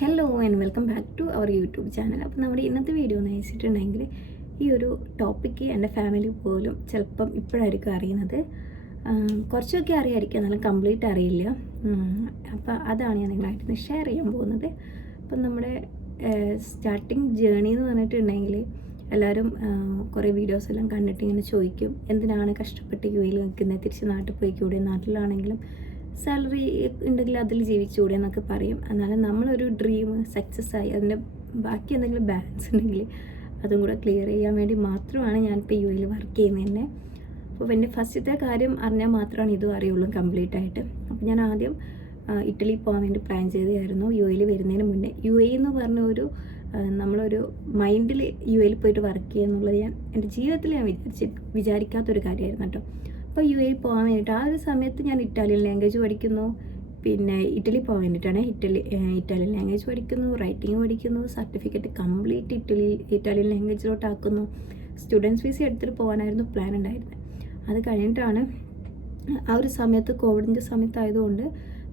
Hello and welcome back to our YouTube channel. അപ്പോൾ നമ്മുടെ ഇന്നത്തെ വീഡിയോ എന്ന് വെച്ചിട്ടുണ്ടെങ്കിൽ ഈ ഒരു ടോപ്പിക്ക് എൻ്റെ ഫാമിലി പോലും ചിലപ്പം ഇപ്പോഴായിരിക്കും അറിയുന്നത്. കുറച്ചൊക്കെ അറിയാമായിരിക്കും, എന്നാലും കംപ്ലീറ്റ് അറിയില്ല. അപ്പോൾ അതാണ് ഞാൻ നിങ്ങളായിട്ട് ഷെയർ ചെയ്യാൻ പോകുന്നത്. അപ്പം നമ്മുടെ സ്റ്റാർട്ടിങ് ജേണി എന്ന് പറഞ്ഞിട്ടുണ്ടെങ്കിൽ എല്ലാവരും കുറേ വീഡിയോസ് എല്ലാം കണ്ടിട്ട് ഇങ്ങനെ ചോദിക്കും, എന്തിനാണ് കഷ്ടപ്പെട്ട് യുഎയിൽ നിൽക്കുന്നത്, തിരിച്ച് നാട്ടിൽ പോയിക്കൂടെ, നാട്ടിലാണെങ്കിലും സാലറി ഉണ്ടെങ്കിൽ അതിൽ ജീവിച്ചുകൂടെ എന്നൊക്കെ പറയും. എന്നാലും നമ്മളൊരു ഡ്രീം സക്സസ് ആയി അതിൻ്റെ ബാക്കി എന്തെങ്കിലും ബാലൻസ് ഉണ്ടെങ്കിൽ അതും കൂടെ ക്ലിയർ ചെയ്യാൻ വേണ്ടി മാത്രമാണ് ഞാനിപ്പോൾ യു എയിൽ വർക്ക് ചെയ്യുന്നത് തന്നെ. അപ്പോൾ എൻ്റെ ഫസ്റ്റത്തെ കാര്യം അറിഞ്ഞാൽ മാത്രമാണ് ഇതും അറിയുള്ളൂ കംപ്ലീറ്റ് ആയിട്ട്. അപ്പോൾ ഞാൻ ആദ്യം ഇറ്റലി പോകാൻ വേണ്ടി പ്ലാൻ ചെയ്തതായിരുന്നു യു എയിൽ വരുന്നതിന് മുന്നേ. യു എ എന്ന് പറഞ്ഞ ഒരു നമ്മളൊരു മൈൻഡിൽ യു എയിൽ പോയിട്ട് വർക്ക് ചെയ്യുക എന്നുള്ളത് ഞാൻ എൻ്റെ ജീവിതത്തിൽ ഞാൻ വിചാരിക്കാത്തൊരു കാര്യമായിരുന്നു കേട്ടോ. അപ്പോൾ യു എയിൽ പോകാൻ വേണ്ടിയിട്ട് ആ ഒരു സമയത്ത് ഞാൻ ഇറ്റാലിയൻ ലാംഗ്വേജ് പഠിക്കുന്നു. പിന്നെ ഇറ്റലി പോകാൻ വേണ്ടിയിട്ടാണ് ഇറ്റാലിയൻ ലാംഗ്വേജ് പഠിക്കുന്നു, റൈറ്റിംഗ് പഠിക്കുന്നു, സർട്ടിഫിക്കറ്റ് കംപ്ലീറ്റ് ഇറ്റാലിയൻ ലാംഗ്വേജിലോട്ട് ആക്കുന്നു. സ്റ്റുഡൻസ് വിസ എടുത്തിട്ട് പോകാനായിരുന്നു പ്ലാൻ ഉണ്ടായിരുന്നത്. അത് കഴിഞ്ഞിട്ടാണ് ആ ഒരു സമയത്ത് കോവിഡിൻ്റെ സമയത്തായതുകൊണ്ട്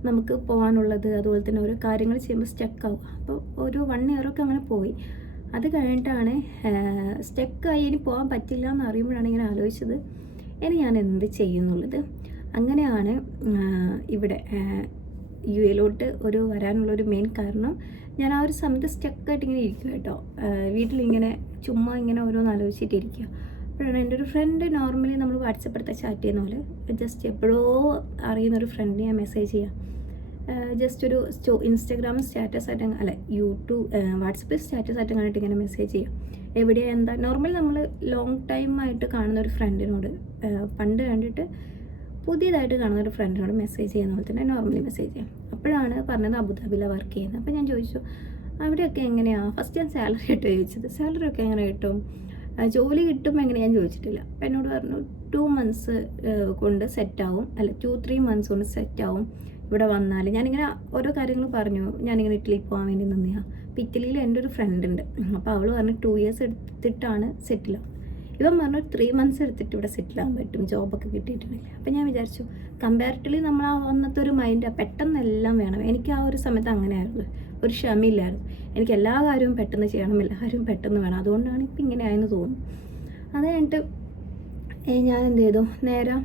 നമുക്ക് പോകാനുള്ളത് അതുപോലെ തന്നെ ഓരോ കാര്യങ്ങൾ ചെയ്യുമ്പോൾ സ്റ്റക്കാവും. അപ്പോൾ ഒരു 1 ഇയറൊക്കെ അങ്ങനെ പോയി. അത് കഴിഞ്ഞിട്ടാണ് സ്റ്റക്കായി ഇനി പോകാൻ പറ്റില്ല എന്ന് അറിയുമ്പോഴാണ് ഇങ്ങനെ ആലോചിച്ചത് ഇനി ഞാൻ എന്ത് ചെയ്യുന്നുള്ളത്. അങ്ങനെയാണ് ഇവിടെ യു എയിലോട്ട് വരാനുള്ളൊരു മെയിൻ കാരണം. ഞാൻ ആ ഒരു സമയത്ത് സ്റ്റക്കായിട്ട് ഇങ്ങനെ ഇരിക്കുക കേട്ടോ, വീട്ടിലിങ്ങനെ ചുമ്മാ ഇങ്ങനെ ഓരോന്ന് ആലോചിച്ചിട്ടിരിക്കുക. അപ്പോഴാണ് എൻ്റെ ഒരു ഫ്രണ്ട്, നോർമലി നമ്മൾ വാട്സപ്പെടുത്ത ചാറ്റ് ചെയ്യുന്ന പോലെ ജസ്റ്റ് എപ്പോഴോ അറിയുന്നൊരു ഫ്രണ്ടിന് ഞാൻ മെസ്സേജ് ചെയ്യാം. ജസ്റ്റ് ഒരു ഇൻസ്റ്റാഗ്രാം സ്റ്റാറ്റസ് ആയിട്ട് അല്ല വാട്സപ്പിൽ സ്റ്റാറ്റസ് ആയിട്ട് കണ്ടിട്ട് ഇങ്ങനെ മെസ്സേജ് ചെയ്യാം. എവിടെയാണ് എന്താ നോർമലി നമ്മൾ ലോങ് ടൈം ആയിട്ട് കാണുന്ന ഒരു ഫ്രണ്ടിനോട്, പണ്ട് കണ്ടിട്ട് പുതിയതായിട്ട് കാണുന്ന ഒരു ഫ്രണ്ടിനോട് മെസ്സേജ് ചെയ്യുന്ന പോലെ തന്നെ നോർമലി മെസ്സേജ് ചെയ്യാം. അപ്പോഴാണ് പറഞ്ഞത് അബുദാബിയിലാണ് വർക്ക് ചെയ്യുന്നത്. അപ്പോൾ ഞാൻ ചോദിച്ചു അവിടെയൊക്കെ എങ്ങനെയാണ്, ഫസ്റ്റ് ഞാൻ സാലറി ആയിട്ട് ചോദിച്ചത്, സാലറി ഒക്കെ എങ്ങനെ കിട്ടും, ജോലി കിട്ടും എങ്ങനെ ഞാൻ ചോദിച്ചിട്ടില്ല. അപ്പോൾ എന്നോട് പറഞ്ഞു 2 months കൊണ്ട് സെറ്റാവും, അല്ല 2-3 months കൊണ്ട് സെറ്റാവും ഇവിടെ വന്നാൽ. ഞാനിങ്ങനെ ഓരോ കാര്യങ്ങൾ പറഞ്ഞു. ഞാനിങ്ങനെ ഇറ്റലി പോകാൻ വേണ്ടി നിന്നെയാണ്. അപ്പോൾ ഇറ്റലിയിൽ എൻ്റെ ഒരു ഫ്രണ്ട് ഉണ്ട്. അപ്പോൾ അവൾ പറഞ്ഞു 2 years എടുത്തിട്ടാണ് സെറ്റിലാവും. ഇവൻ പറഞ്ഞു 3 months എടുത്തിട്ട് ഇവിടെ സെറ്റിലാകാൻ പറ്റും, ജോബൊക്കെ കിട്ടിയിട്ടുണ്ടെങ്കിൽ. അപ്പോൾ ഞാൻ വിചാരിച്ചു കമ്പാരിറ്റീവ്ലി നമ്മൾ ആ അന്നത്തെ ഒരു മൈൻഡ് പെട്ടെന്ന് എല്ലാം വേണം. എനിക്ക് ആ ഒരു സമയത്ത് അങ്ങനെയായിരുന്നു, ഒരു ക്ഷമയില്ലായിരുന്നു. എനിക്ക് എല്ലാ കാര്യവും പെട്ടെന്ന് ചെയ്യണം, എല്ലാ കാര്യവും പെട്ടെന്ന് വേണം. അതുകൊണ്ടാണ് ഇപ്പം ഇങ്ങനെ ആയെന്ന് തോന്നുന്നു. അത് കഴിഞ്ഞിട്ട് ഞാൻ എന്ത് ചെയ്തു, നേരെ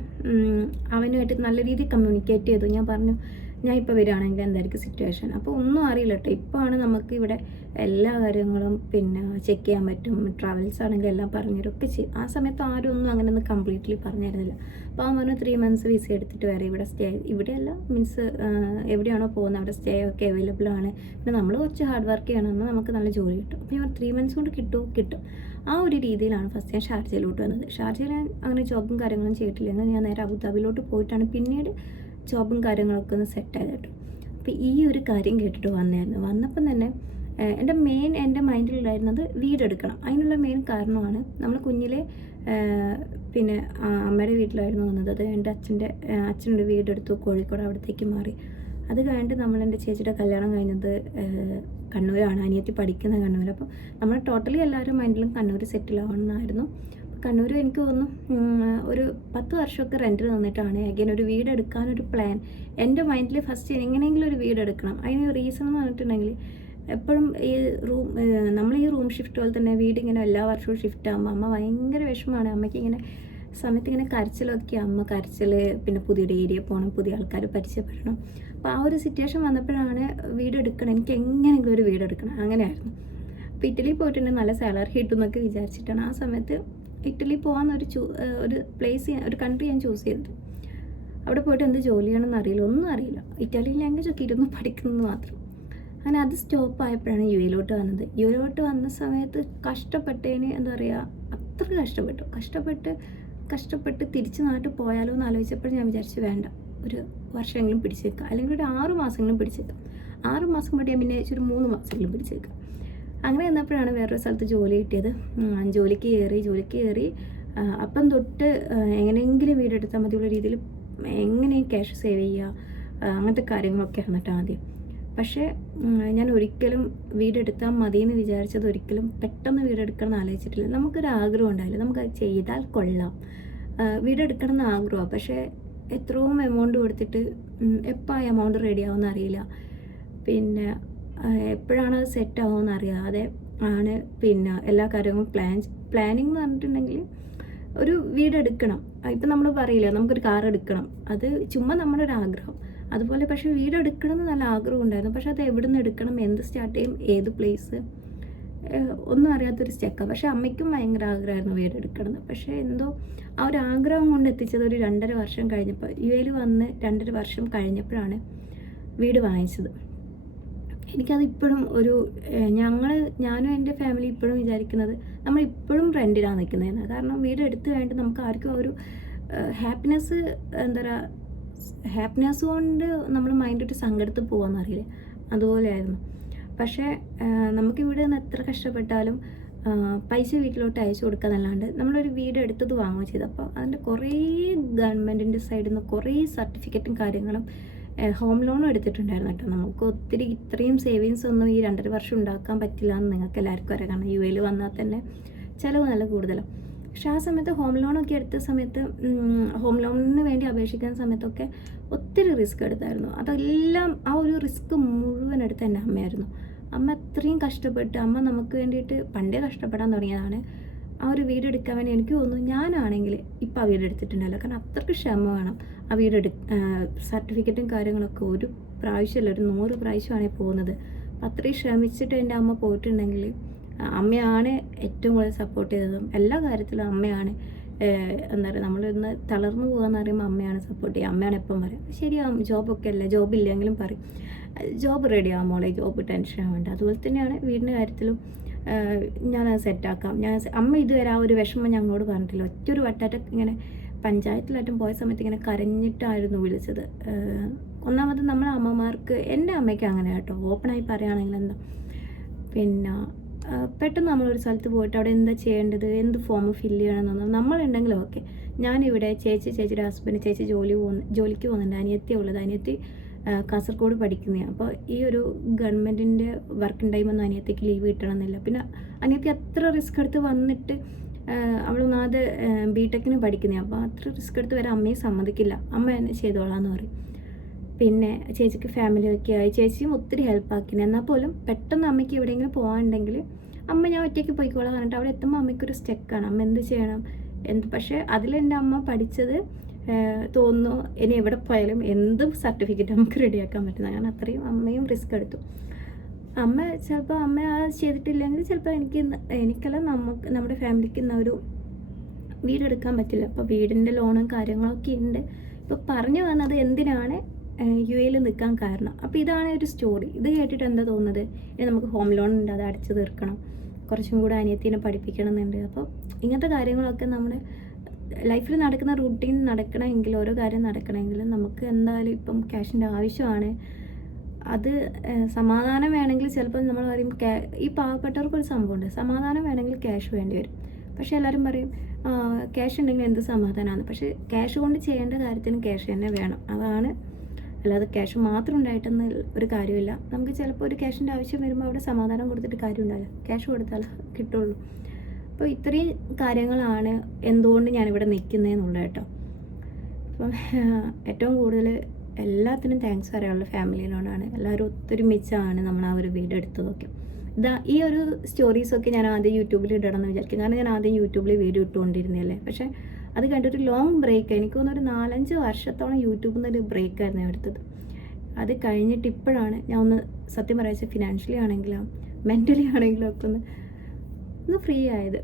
അവനുമായിട്ട് നല്ല രീതിയിൽ കമ്മ്യൂണിക്കേറ്റ് ചെയ്തു. ഞാൻ പറഞ്ഞു ഞാൻ ഇപ്പോൾ വരികയാണെങ്കിൽ എന്തായിരിക്കും സിറ്റുവേഷൻ. അപ്പോൾ ഒന്നും അറിയില്ല കേട്ടോ. ഇപ്പോഴാണ് നമുക്ക് ഇവിടെ എല്ലാ കാര്യങ്ങളും പിന്നെ ചെക്ക് ചെയ്യാൻ പറ്റും. ട്രാവൽസ് ആണെങ്കിൽ എല്ലാം പറഞ്ഞുതരൊക്കെ ചെയ്യും. ആ സമയത്ത് ആരും ഒന്നും അങ്ങനെ ഒന്നും കംപ്ലീറ്റ്ലി പറഞ്ഞിരുന്നില്ല. അപ്പോൾ അവൻ പറഞ്ഞു 3 months വിസ എടുത്തിട്ട് വരെ ഇവിടെ സ്റ്റേ, ഇവിടെയല്ല മീൻസ് എവിടെയാണോ പോകുന്നത് അവിടെ സ്റ്റേ ഒക്കെ അവൈലബിൾ ആണ്. പിന്നെ നമ്മൾ കുറച്ച് ഹാർഡ് വർക്ക് ചെയ്യണമെന്ന് നമുക്ക് നല്ല ജോലി കിട്ടും. അപ്പോൾ ഞാൻ 3 months കൊണ്ട് കിട്ടും. ആ ഒരു രീതിയിലാണ് ഫസ്റ്റ് ഞാൻ ഷാർജയിലോട്ട് വന്നത്. ഷാർജയിൽ അങ്ങനെ ജോബും കാര്യങ്ങളും ചെയ്തിട്ടില്ലെങ്കിൽ ഞാൻ നേരെ അബുദാബിയിലോട്ട് പോയിട്ടാണ് പിന്നീട് ജോബും കാര്യങ്ങളൊക്കെ ഒന്ന് സെറ്റായത് കേട്ടോ. അപ്പോൾ ഈ ഒരു കാര്യം കേട്ടിട്ട് വന്നപ്പം തന്നെ എൻ്റെ മൈൻഡിലുണ്ടായിരുന്നത് വീടെടുക്കണം. അതിനുള്ള മെയിൻ കാരണമാണ് നമ്മൾ കുഞ്ഞിലെ പിന്നെ അമ്മയുടെ വീട്ടിലായിരുന്നു വന്നത്. അത് എൻ്റെ അച്ഛൻ്റെ വീടെടുത്തു കോഴിക്കോട്, അവിടത്തേക്ക് മാറി. അത് കഴിഞ്ഞിട്ട് എൻ്റെ ചേച്ചിയുടെ കല്യാണം കഴിഞ്ഞത് കണ്ണൂരാണ്, അനിയത്തി പഠിക്കുന്ന കണ്ണൂർ. അപ്പം നമ്മൾ ടോട്ടലി എല്ലാവരും മൈൻഡിലും കണ്ണൂർ സെറ്റിലാവണമെന്നായിരുന്നു. കണ്ണൂർ എനിക്ക് തോന്നുന്നു ഒരു 10 വർഷമൊക്കെ റെൻറ്റിൽ നിന്നിട്ടാണ് അഗൈൻ ഒരു വീടെടുക്കാനൊരു പ്ലാൻ എൻ്റെ മൈൻഡിൽ. ഫസ്റ്റ് എങ്ങനെയെങ്കിലും ഒരു വീടെടുക്കണം. അതിന് റീസൺ എന്ന് പറഞ്ഞിട്ടുണ്ടെങ്കിൽ എപ്പോഴും നമ്മൾ ഈ റൂം ഷിഫ്റ്റ് പോലെ തന്നെ വീടിങ്ങനെ എല്ലാ വർഷവും ഷിഫ്റ്റ് ആകുമ്പോൾ അമ്മ ഭയങ്കര വിഷമമാണ്. അമ്മയ്ക്ക് ഇങ്ങനെ സമയത്ത് ഇങ്ങനെ കരച്ചിലൊക്കെ, അമ്മ കരച്ചിൽ, പിന്നെ പുതിയൊരു ഏരിയ പോകണം, പുതിയ ആൾക്കാർ പരിചയപ്പെടണം. അപ്പോൾ ആ ഒരു സിറ്റുവേഷൻ വന്നപ്പോഴാണ് വീടെടുക്കണം, എനിക്ക് എങ്ങനെയെങ്കിലും ഒരു വീടെടുക്കണം, അങ്ങനെയായിരുന്നു. അപ്പോൾ ഇറ്റലി പോയിട്ടുണ്ടെങ്കിൽ നല്ല സാലറി കിട്ടും എന്നൊക്കെ വിചാരിച്ചിട്ടാണ് ആ സമയത്ത് ഇറ്റലി പോകാമെന്നൊരു ഒരു കൺട്രി ഞാൻ ചൂസ് ചെയ്തത്. അവിടെ പോയിട്ട് എന്ത് ജോലി ചെയ്യണമെന്ന് അറിയില്ല, ഒന്നും അറിയില്ല. ഇറ്റാലിയൻ ലാംഗ്വേജ് ഒക്കെ ഇരുന്ന് പഠിക്കുന്നത് മാത്രം. അങ്ങനെ അത് സ്റ്റോപ്പ് ആയപ്പോഴാണ് യു എയിലോട്ട് വന്നത്. യു എയിലോട്ട് വന്ന സമയത്ത് കഷ്ടപ്പെട്ടതിന് എന്താ പറയുക, അത്ര കഷ്ടപ്പെട്ട് തിരിച്ച് നാട്ടിൽ പോയാലോ എന്ന് ആലോചിച്ചപ്പോൾ ഞാൻ വിചാരിച്ചു വേണ്ട, ഒരു വർഷമെങ്കിലും പിടിച്ചേക്കാം, അല്ലെങ്കിൽ ഒരു 6 മാസമെങ്കിലും പിടിച്ചേക്കാം. 6 മാസം കൂടി പിന്നെ ഒരു 3 മാസമെങ്കിലും പിടിച്ചേക്കാം. അങ്ങനെ വന്നപ്പോഴാണ് വേറൊരു സ്ഥലത്ത് ജോലി കിട്ടിയത്. ജോലിക്ക് കയറി അപ്പം തൊട്ട് എങ്ങനെയെങ്കിലും വീടെടുത്താൽ മതിയുള്ള രീതിയിൽ എങ്ങനെയും ക്യാഷ് സേവ് ചെയ്യുക, അങ്ങനത്തെ കാര്യങ്ങളൊക്കെ ആയിരുന്നു ആദ്യം. പക്ഷേ ഞാൻ ഒരിക്കലും വീടെടുത്താൽ മതിയെന്ന് വിചാരിച്ചത് ഒരിക്കലും പെട്ടെന്ന് വീടെടുക്കണം എന്ന് ആലോചിച്ചിട്ടില്ല. നമുക്കൊരു ആഗ്രഹം ഉണ്ടായില്ല, നമുക്കത് ചെയ്താൽ കൊള്ളാം, വീടെടുക്കണം എന്ന് ആഗ്രഹമാണ്. പക്ഷേ എത്രയും എമൗണ്ട് കൊടുത്തിട്ട് എപ്പോൾ ആ എമൗണ്ട് റെഡി ആവുമെന്ന് അറിയില്ല. പിന്നെ എപ്പോഴാണ് അത് സെറ്റ് ആവുമെന്ന് അറിയാതെ ആണ് പിന്നെ എല്ലാ കാര്യങ്ങളും പ്ലാനിങ് എന്ന് പറഞ്ഞിട്ടുണ്ടെങ്കിൽ ഒരു വീടെടുക്കണം. ഇപ്പം നമ്മൾ പറയില്ല നമുക്കൊരു കാർ എടുക്കണം, അത് ചുമ്മാ നമ്മുടെ ഒരു ആഗ്രഹം. അതുപോലെ പക്ഷേ വീടെടുക്കണം എന്ന് നല്ല ആഗ്രഹം ഉണ്ടായിരുന്നു. പക്ഷേ അത് എവിടെ നിന്ന് എടുക്കണം, എന്ത് സ്റ്റാർട്ട് ചെയ്യും, ഏത് പ്ലേസ്, ഒന്നും അറിയാത്തൊരു സ്റ്റെക്കാണ്. പക്ഷേ അമ്മയ്ക്കും ഭയങ്കര ആഗ്രഹമായിരുന്നു വീടെടുക്കണം. പക്ഷേ എന്തോ ആ ഒരു ആഗ്രഹം കൊണ്ട് എത്തിച്ചത് ഒരു 2.5 വർഷം കഴിഞ്ഞപ്പോൾ, UAE വന്ന് 2.5 വർഷം കഴിഞ്ഞപ്പോഴാണ് വീട് വാങ്ങിച്ചത്. എനിക്കത് ഇപ്പോഴും ഒരു ഞാനും എൻ്റെ ഫാമിലി ഇപ്പോഴും വിചാരിക്കുന്നത് നമ്മളിപ്പോഴും റെൻറ്റിലാണ് നിൽക്കുന്നതെന്ന്. കാരണം വീട് എടുത്തു കഴിഞ്ഞിട്ട് നമുക്ക് ആർക്കും ഒരു ഹാപ്പിനെസ്, എന്താ പറയുക, ഹാപ്പിനെസ് കൊണ്ട് നമ്മൾ മൈൻഡിട്ട് സങ്കടത്തിൽ പോകാമെന്നറിയില്ലേ, അതുപോലെയായിരുന്നു. പക്ഷേ നമുക്കിവിടെ നിന്ന് എത്ര കഷ്ടപ്പെട്ടാലും പൈസ വീട്ടിലോട്ട് അയച്ചു കൊടുക്കാന്നല്ലാണ്ട് നമ്മളൊരു വീട് എടുത്തത് വാങ്ങുകയും ചെയ്തു. അപ്പോൾ അതിൻ്റെ കുറേ ഗവൺമെൻറ്റിൻ്റെ സൈഡിൽ നിന്ന് കുറേ സർട്ടിഫിക്കറ്റും കാര്യങ്ങളും ഹോം ലോണും എടുത്തിട്ടുണ്ടായിരുന്നു കേട്ടോ. നമുക്ക് ഒത്തിരി ഇത്രയും സേവിങ്സ് ഒന്നും ഈ 2.5 വർഷം ഉണ്ടാക്കാൻ പറ്റില്ല എന്ന് നിങ്ങൾക്ക് എല്ലാവർക്കും അറിയാം. കാരണം UAE വന്നാൽ തന്നെ ചിലവ് നല്ല കൂടുതലാണ്. പക്ഷെ ആ സമയത്ത് ഹോം ലോണൊക്കെ എടുത്ത സമയത്ത്, ഹോം ലോണിന് വേണ്ടി അപേക്ഷിക്കുന്ന സമയത്തൊക്കെ ഒത്തിരി റിസ്ക് എടുത്തായിരുന്നു. അതെല്ലാം ആ ഒരു റിസ്ക് മുഴുവൻ എടുത്ത എൻ്റെ അമ്മയായിരുന്നു. അമ്മ അത്രയും കഷ്ടപ്പെട്ട്, അമ്മ നമുക്ക് വേണ്ടിയിട്ട് പണ്ടേ കഷ്ടപ്പെടാൻ തുടങ്ങിയതാണ് ആ ഒരു വീടെടുക്കാൻ വേണ്ടി. എനിക്ക് തോന്നുന്നു ഞാനാണെങ്കിൽ ഇപ്പം ആ വീടെടുത്തിട്ടുണ്ടല്ലോ, കാരണം അത്രയ്ക്ക് ക്ഷമ വേണം ആ സർട്ടിഫിക്കറ്റും കാര്യങ്ങളൊക്കെ ഒരു പ്രാവശ്യമല്ല, ഒരു 100 പ്രാവശ്യമാണ് പോകുന്നത്. അപ്പം അത്രയും ശ്രമിച്ചിട്ട് എൻ്റെ അമ്മ പോയിട്ടുണ്ടെങ്കിൽ അമ്മയാണ് ഏറ്റവും കൂടുതൽ സപ്പോർട്ട് ചെയ്തതും. എല്ലാ കാര്യത്തിലും അമ്മയാണ്. എന്താ പറയുക, നമ്മളൊന്ന് തളർന്നു പോകാമെന്ന് പറയുമ്പോൾ അമ്മയാണ് സപ്പോർട്ട് ചെയ്യുക. അമ്മയാണ് എപ്പം പറയും ശരിയാവും, ജോബൊക്കെ അല്ലേ, ജോബില്ലെങ്കിലും പറയും ജോബ് റെഡി ആവാം മോളെ, ജോബ് ടെൻഷൻ ആവേണ്ട. അതുപോലെ തന്നെയാണ് വീടിൻ്റെ കാര്യത്തിലും. ഞാനത് സെറ്റാക്കാം. അമ്മ ഇതുവരെ ആ ഒരു വിഷമം ഞങ്ങളോട് പറഞ്ഞിട്ടില്ല. ഒറ്റൊരു വട്ടായിട്ട് ഇങ്ങനെ പഞ്ചായത്തിലായിട്ടും പോയ സമയത്ത് ഇങ്ങനെ കരഞ്ഞിട്ടായിരുന്നു വിളിച്ചത്. ഒന്നാമത് നമ്മളെ അമ്മമാർക്ക്, എൻ്റെ അമ്മയ്ക്ക് അങ്ങനെ കേട്ടോ, ഓപ്പണായി പറയുകയാണെങ്കിൽ എന്താ, പിന്നെ പെട്ടെന്ന് നമ്മളൊരു സ്ഥലത്ത് പോയിട്ട് അവിടെ എന്താ ചെയ്യേണ്ടത്, എന്ത് ഫോം ഫില്ല് ചെയ്യണമെന്നൊന്നും നമ്മളുണ്ടെങ്കിലും ഓക്കെ. ഞാനിവിടെ ചേച്ചിയുടെ ഹസ്ബൻഡ്, ചേച്ചി ജോലിക്ക് പോകുന്നുണ്ട്, അനിയത്തി കാസർഗോഡ് പഠിക്കുന്നതാണ്. അപ്പോൾ ഈ ഒരു ഗവൺമെൻറ്റിൻ്റെ വർക്കിംഗ് ടൈമൊന്നും അനിയത്തിക്ക് ലീവ് കിട്ടണമെന്നില്ല. പിന്നെ അനിയത്തി അത്ര റിസ്ക് എടുത്ത് വന്നിട്ട്, അവളൊന്നാമത് BTechന് പഠിക്കുന്നതാണ്. അപ്പോൾ അത്ര റിസ്ക് എടുത്ത് വരാൻ അമ്മയെ സമ്മതിക്കില്ല, അമ്മ എന്നെ ചെയ്തോളാന്ന് പറയും. പിന്നെ ചേച്ചിക്ക് ഫാമിലിയൊക്കെ ആയി, ചേച്ചിയും ഒത്തിരി ഹെൽപ്പാക്കിന്. എന്നാൽ പോലും പെട്ടെന്ന് അമ്മയ്ക്ക് എവിടെയെങ്കിലും പോകാനുണ്ടെങ്കിൽ അമ്മ ഞാൻ ഒറ്റയ്ക്ക് പോയിക്കോളാം പറഞ്ഞിട്ട് അവിടെ എത്തുമ്പോൾ അമ്മയ്ക്കൊരു സ്റ്റെക്കാണ്, അമ്മ എന്ത് ചെയ്യണം പക്ഷേ അതിലെൻ്റെ അമ്മ പഠിച്ചത് തോന്നുന്നു ഇനി എവിടെ പോയാലും എന്തും സർട്ടിഫിക്കറ്റ് നമുക്ക് റെഡിയാക്കാൻ പറ്റുന്ന. കാരണം അത്രയും അമ്മയും റിസ്ക് എടുത്തു. അമ്മ ചിലപ്പോൾ അമ്മ ചെയ്തിട്ടില്ലെങ്കിൽ ചിലപ്പോൾ എനിക്കല്ല നമ്മുടെ ഫാമിലിക്ക് ഒരു വീടെടുക്കാൻ പറ്റില്ല. അപ്പോൾ വീടിൻ്റെ ലോണും കാര്യങ്ങളൊക്കെ ഉണ്ട്. ഇപ്പോൾ പറഞ്ഞു വന്നത് എന്തിനാണ് UAE നിൽക്കാൻ കാരണം. അപ്പോൾ ഇതാണ് ഒരു സ്റ്റോറി. ഇത് കേട്ടിട്ട് എന്താ തോന്നുന്നത്, ഇനി നമുക്ക് ഹോം ലോൺ ഉണ്ട്, അത് അടച്ചു തീർക്കണം, കുറച്ചും കൂടെ അനിയത്തിനെ പഠിപ്പിക്കണം എന്നുണ്ട്. അപ്പോൾ ഇങ്ങനത്തെ കാര്യങ്ങളൊക്കെ നമ്മുടെ ലൈഫിൽ നടക്കുന്ന റൂട്ടീൻ നടക്കണമെങ്കിൽ, ഓരോ കാര്യം നടക്കണമെങ്കിൽ നമുക്ക് എന്തായാലും ഇപ്പം ക്യാഷിൻ്റെ ആവശ്യമാണ്. അത് സമാധാനം വേണമെങ്കിൽ ചിലപ്പോൾ നമ്മൾ പറയും ഈ പാവപ്പെട്ടവർക്കൊരു സംഭവമുണ്ട്, സമാധാനം വേണമെങ്കിൽ ക്യാഷ് വേണ്ടി വരും. പക്ഷേ എല്ലാവരും പറയും ക്യാഷ് ഉണ്ടെങ്കിൽ എന്ത് സമാധാനമാണ്. പക്ഷേ ക്യാഷ് കൊണ്ട് ചെയ്യേണ്ട കാര്യത്തിന് ക്യാഷ് തന്നെ വേണം, അതാണ്. അല്ലാതെ ക്യാഷ് മാത്രം ഉണ്ടായിട്ടൊന്നും ഒരു കാര്യമില്ല. നമുക്ക് ചിലപ്പോൾ ഒരു ക്യാഷിൻ്റെ ആവശ്യം വരുമ്പോൾ അവിടെ സമാധാനം കൊടുത്തിട്ട് കാര്യം ഉണ്ടാവില്ല, ക്യാഷ് കൊടുത്താൽ കിട്ടുള്ളൂ. അപ്പോൾ ഇത്രയും കാര്യങ്ങളാണ് എന്തുകൊണ്ട് ഞാനിവിടെ നിൽക്കുന്നതെന്നുള്ളത് കേട്ടോ. അപ്പം ഏറ്റവും കൂടുതൽ എല്ലാത്തിനും താങ്ക്സ് പറയാനുള്ള ഫാമിലിയിനോടാണ്. എല്ലാവരും ഒത്തൊരുമിച്ചാണ് നമ്മൾ ആ ഒരു വീഡിയോ എടുത്തതൊക്കെ. ഈ ഒരു സ്റ്റോറീസൊക്കെ ഞാൻ ആദ്യം യൂട്യൂബിൽ ഇടണമെന്ന് വിചാരിക്കും. കാരണം ഞാൻ ആദ്യം യൂട്യൂബിൽ വീഡിയോ ഇട്ടുകൊണ്ടിരുന്നല്ലേ. പക്ഷേ അത് കണ്ടിട്ട് ലോങ് ബ്രേക്ക്, എനിക്ക് തോന്നുന്നു ഒരു 4-5 വർഷത്തോളം യൂട്യൂബിൽ നിന്നൊരു ബ്രേക്കായിരുന്നു എടുത്തത്. അത് കഴിഞ്ഞിട്ട് ഇപ്പോഴാണ് ഞാൻ ഒന്ന് സത്യം പറയാച്ച ഫിനാൻഷ്യലി ആണെങ്കിലും മെൻ്റലി ആണെങ്കിലും ഒക്കെ ഒന്ന് ഫ്രീ ആയത്.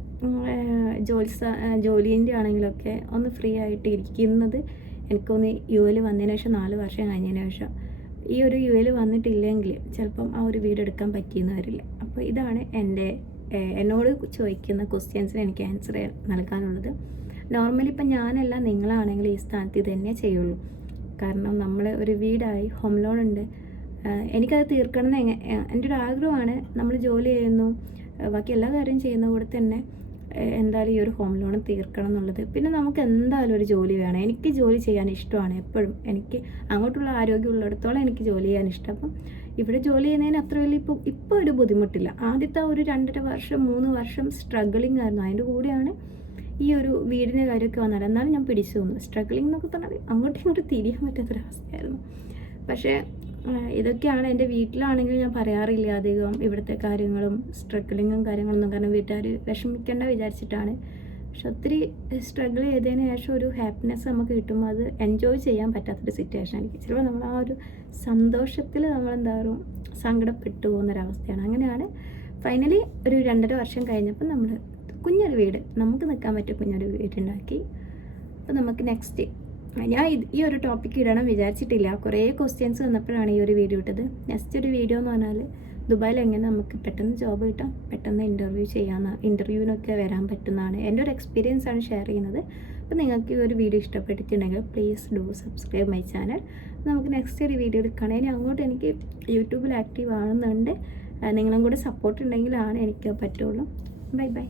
ജോലീൻ്റെ ആണെങ്കിലൊക്കെ ഒന്ന് ഫ്രീ ആയിട്ട് ഇരിക്കുന്നത്. എനിക്കൊന്ന് UAE വന്നതിന് ശേഷം 4 വർഷം കഴിഞ്ഞതിന് ശേഷം ഈ ഒരു UAE വന്നിട്ടില്ലെങ്കിൽ ചിലപ്പം ആ ഒരു വീട് എടുക്കാൻ പറ്റിയെന്ന് വരില്ല. അപ്പോൾ ഇതാണ് എന്നോട് ചോദിക്കുന്ന ക്വസ്റ്റ്യൻസിന് എനിക്ക് ആൻസർ നൽകാനുള്ളത്. നോർമലി ഇപ്പം ഞാനല്ല, നിങ്ങളാണെങ്കിൽ ഈ സ്ഥാനത്ത് ഇത് തന്നെ ചെയ്യുള്ളൂ. കാരണം നമ്മൾ ഒരു വീടായി, ഹോം ലോൺ ഉണ്ട്, എനിക്കത് തീർക്കണം എന്ന് എൻ്റെ ഒരു ആഗ്രഹമാണ്. നമ്മൾ ജോലി ചെയ്യുന്നു, ബാക്കി എല്ലാ കാര്യം ചെയ്യുന്ന കൂടെ തന്നെ എന്തായാലും ഈ ഒരു ഹോം ലോൺ തീർക്കണം എന്നുള്ളത്. പിന്നെ നമുക്ക് എന്തായാലും ഒരു ജോലി വേണം. എനിക്ക് ജോലി ചെയ്യാൻ ഇഷ്ടമാണ് എപ്പോഴും. എനിക്ക് അങ്ങോട്ടുള്ള ആരോഗ്യം ഉള്ളിടത്തോളം എനിക്ക് ജോലി ചെയ്യാൻ ഇഷ്ടം. അപ്പം ഇവിടെ ജോലി ചെയ്യുന്നതിന് അത്ര വലിയ ഇപ്പോൾ ഒരു ബുദ്ധിമുട്ടില്ല. ആദ്യത്തെ ഒരു 2.5 വർഷം 3 വർഷം സ്ട്രഗിളിങ് ആയിരുന്നു. അതിൻ്റെ കൂടെയാണ് ഈ ഒരു വീടിൻ്റെ കാര്യമൊക്കെ വന്നത്. എന്നാലും ഞാൻ പിടിച്ചു തന്നു. സ്ട്രഗിളിംഗ് എന്നൊക്കെ പറഞ്ഞാൽ അങ്ങോട്ടും ഇങ്ങോട്ടും തിരിയാൻ പറ്റാത്തൊരവസ്ഥയായിരുന്നു. പക്ഷേ ഇതൊക്കെയാണ് എൻ്റെ വീട്ടിലാണെങ്കിൽ ഞാൻ പറയാറില്ല അധികം ഇവിടുത്തെ കാര്യങ്ങളും സ്ട്രഗിളിങ്ങും കാര്യങ്ങളൊന്നും, കാരണം വീട്ടുകാർ വിഷമിക്കേണ്ട വിചാരിച്ചിട്ടാണ്. പക്ഷെ ഒത്തിരി സ്ട്രഗിൾ ചെയ്തതിന് ശേഷം ഒരു ഹാപ്പിനെസ് നമുക്ക് കിട്ടുമ്പോൾ അത് എൻജോയ് ചെയ്യാൻ പറ്റാത്തൊരു സിറ്റുവേഷൻ ആയിരിക്കും. ചിലപ്പോൾ നമ്മൾ ആ ഒരു സന്തോഷത്തിൽ നമ്മളെന്താ പറയുക സങ്കടപ്പെട്ടു പോകുന്നൊരവസ്ഥയാണ്. അങ്ങനെയാണ് ഫൈനലി ഒരു 2.5 വർഷം കഴിഞ്ഞപ്പോൾ നമ്മൾ കുഞ്ഞൊരു വീട്, നമുക്ക് നിൽക്കാൻ പറ്റിയ കുഞ്ഞൊരു വീടുണ്ടാക്കി. അപ്പോൾ നമുക്ക് നെക്സ്റ്റ് ഞാൻ ഈ ഒരു ടോപ്പിക്ക് ഇടണം വിചാരിച്ചിട്ടില്ല. കുറേ ക്വസ്റ്റ്യൻസ് വന്നപ്പോഴാണ് ഈ ഒരു വീഡിയോ ഇട്ടത്. നെക്സ്റ്റ് ഒരു വീഡിയോ എന്ന് പറഞ്ഞാൽ ദുബായിൽ എങ്ങനെ നമുക്ക് പെട്ടെന്ന് ജോബ് കിട്ടാം, പെട്ടെന്ന് ഇൻ്റർവ്യൂവിനൊക്കെ വരാൻ പറ്റുന്നതാണ്. എൻ്റെ ഒരു എക്സ്പീരിയൻസ് ആണ് ഷെയർ ചെയ്യുന്നത്. അപ്പോൾ നിങ്ങൾക്ക് ഈ ഒരു വീഡിയോ ഇഷ്ടപ്പെട്ടിട്ടുണ്ടെങ്കിൽ please do subscribe my channel. നമുക്ക് നെക്സ്റ്റ് ഒരു വീഡിയോ എടുക്കുകയാണെങ്കിൽ ഇനി അങ്ങോട്ട് എനിക്ക് യൂട്യൂബിൽ ആക്റ്റീവ് ആവുന്നുണ്ട്. നിങ്ങളും കൂടെ സപ്പോർട്ട് ഉണ്ടെങ്കിലാണ് എനിക്ക് പറ്റുള്ളൂ. Bye bye.